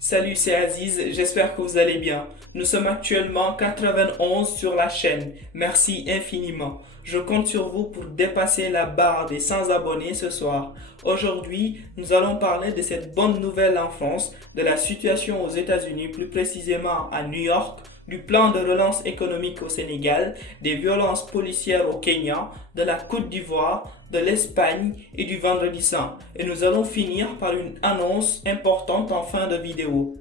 Salut, c'est Aziz, j'espère que vous allez bien. Nous sommes actuellement 91 sur la chaîne. Merci infiniment. Je compte sur vous pour dépasser la barre des 100 abonnés ce soir. Aujourd'hui, nous allons parler de cette bonne nouvelle en France, de la situation aux États-Unis, plus précisément à New York, du plan de relance économique au Sénégal, des violences policières au Kenya, de la Côte d'Ivoire, de l'Espagne et du Vendredi Saint. Et nous allons finir par une annonce importante en fin de vidéo.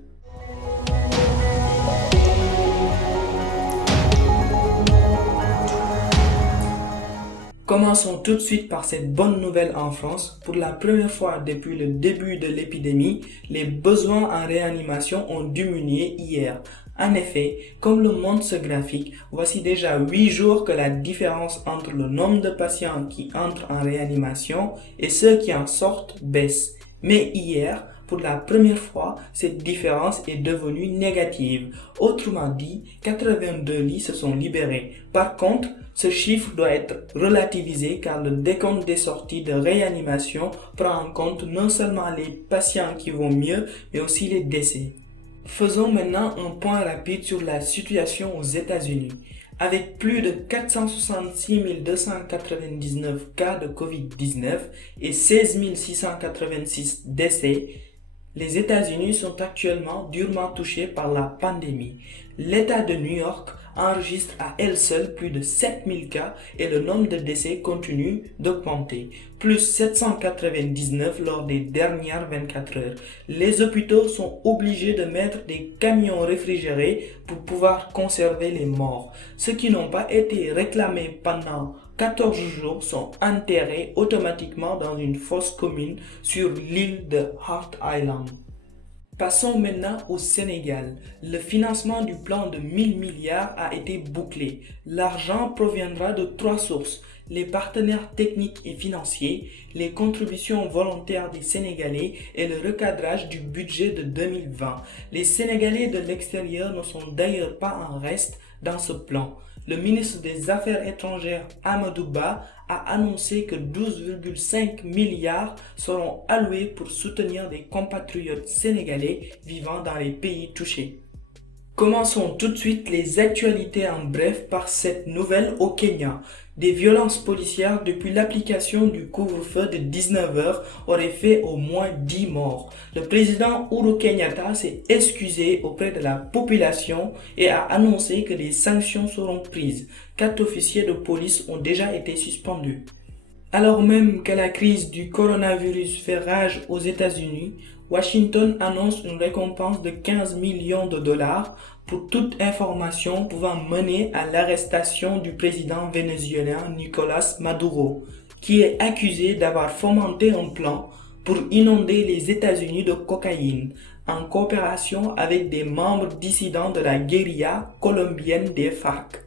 Commençons tout de suite par cette bonne nouvelle en France. Pour la première fois depuis le début de l'épidémie, les besoins en réanimation ont diminué hier. En effet, comme le montre ce graphique, voici déjà 8 jours que la différence entre le nombre de patients qui entrent en réanimation et ceux qui en sortent baisse. Mais hier, pour la première fois, cette différence est devenue négative. Autrement dit, 82 lits se sont libérés. Par contre, ce chiffre doit être relativisé car le décompte des sorties de réanimation prend en compte non seulement les patients qui vont mieux, mais aussi les décès. Faisons maintenant un point rapide sur la situation aux États-Unis. Avec plus de 466 299 cas de Covid-19 et 16 686 décès, les États-Unis sont actuellement durement touchés par la pandémie. L'État de New York enregistre à elle seule plus de 7000 cas et le nombre de décès continue d'augmenter, plus 799 lors des dernières 24 heures. Les hôpitaux sont obligés de mettre des camions réfrigérés pour pouvoir conserver les morts. Ceux qui n'ont pas été réclamés pendant 14 jours sont enterrés automatiquement dans une fosse commune sur l'île de Heart Island. Passons maintenant au Sénégal. Le financement du plan de 1000 milliards a été bouclé. L'argent proviendra de 3 sources: les partenaires techniques et financiers, les contributions volontaires des Sénégalais et le recadrage du budget de 2020. Les Sénégalais de l'extérieur ne sont d'ailleurs pas en reste dans ce plan. Le ministre des Affaires étrangères Amadou Ba a annoncé que 12,5 milliards seront alloués pour soutenir des compatriotes sénégalais vivant dans les pays touchés. Commençons tout de suite les actualités en bref par cette nouvelle au Kenya. Des violences policières depuis l'application du couvre-feu de 19h auraient fait au moins 10 morts. Le président Uhuru Kenyatta s'est excusé auprès de la population et a annoncé que des sanctions seront prises. 4 officiers de police ont déjà été suspendus. Alors même que la crise du coronavirus fait rage aux États-Unis, Washington annonce une récompense de 15 millions de dollars pour toute information pouvant mener à l'arrestation du président vénézuélien Nicolás Maduro, qui est accusé d'avoir fomenté un plan pour inonder les États-Unis de cocaïne, en coopération avec des membres dissidents de la guérilla colombienne des FARC.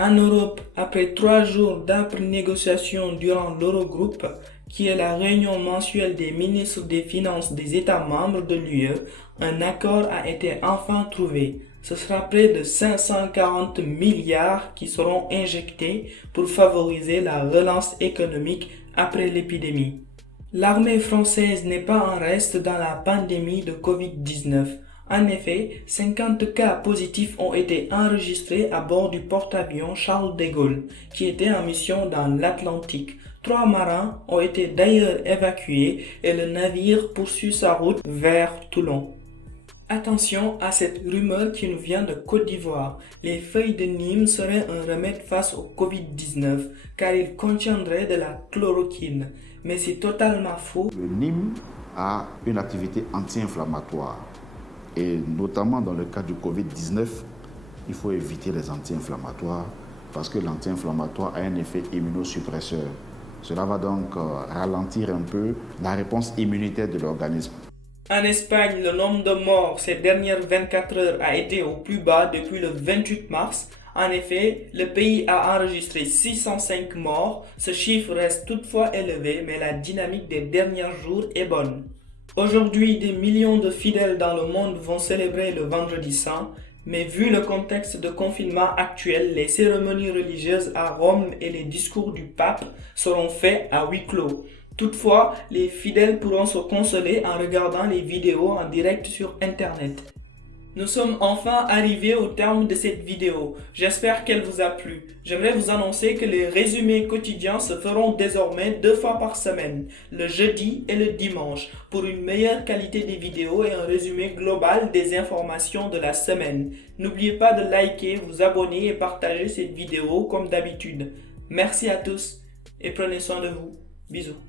En Europe, après 3 jours d'âpres négociations durant l'Eurogroupe, qui est la réunion mensuelle des ministres des Finances des États membres de l'UE, un accord a été enfin trouvé. Ce sera près de 540 milliards qui seront injectés pour favoriser la relance économique après l'épidémie. L'armée française n'est pas en reste dans la pandémie de Covid-19. En effet, 50 cas positifs ont été enregistrés à bord du porte-avions Charles de Gaulle, qui était en mission dans l'Atlantique. 3 marins ont été d'ailleurs évacués et le navire poursuit sa route vers Toulon. Attention à cette rumeur qui nous vient de Côte d'Ivoire. Les feuilles de Nîmes seraient un remède face au Covid-19 car ils contiendraient de la chloroquine. Mais c'est totalement faux. Le Nîmes a une activité anti-inflammatoire. Et notamment dans le cas du Covid-19, il faut éviter les anti-inflammatoires parce que l'anti-inflammatoire a un effet immunosuppresseur. Cela va donc ralentir un peu la réponse immunitaire de l'organisme. En Espagne, le nombre de morts ces dernières 24 heures a été au plus bas depuis le 28 mars. En effet, le pays a enregistré 605 morts. Ce chiffre reste toutefois élevé, mais la dynamique des derniers jours est bonne. Aujourd'hui, des millions de fidèles dans le monde vont célébrer le Vendredi Saint, mais vu le contexte de confinement actuel, les cérémonies religieuses à Rome et les discours du pape seront faits à huis clos. Toutefois, les fidèles pourront se consoler en regardant les vidéos en direct sur Internet. Nous sommes enfin arrivés au terme de cette vidéo. J'espère qu'elle vous a plu. J'aimerais vous annoncer que les résumés quotidiens se feront désormais 2 fois par semaine, le jeudi et le dimanche, pour une meilleure qualité des vidéos et un résumé global des informations de la semaine. N'oubliez pas de liker, vous abonner et partager cette vidéo comme d'habitude. Merci à tous et prenez soin de vous. Bisous.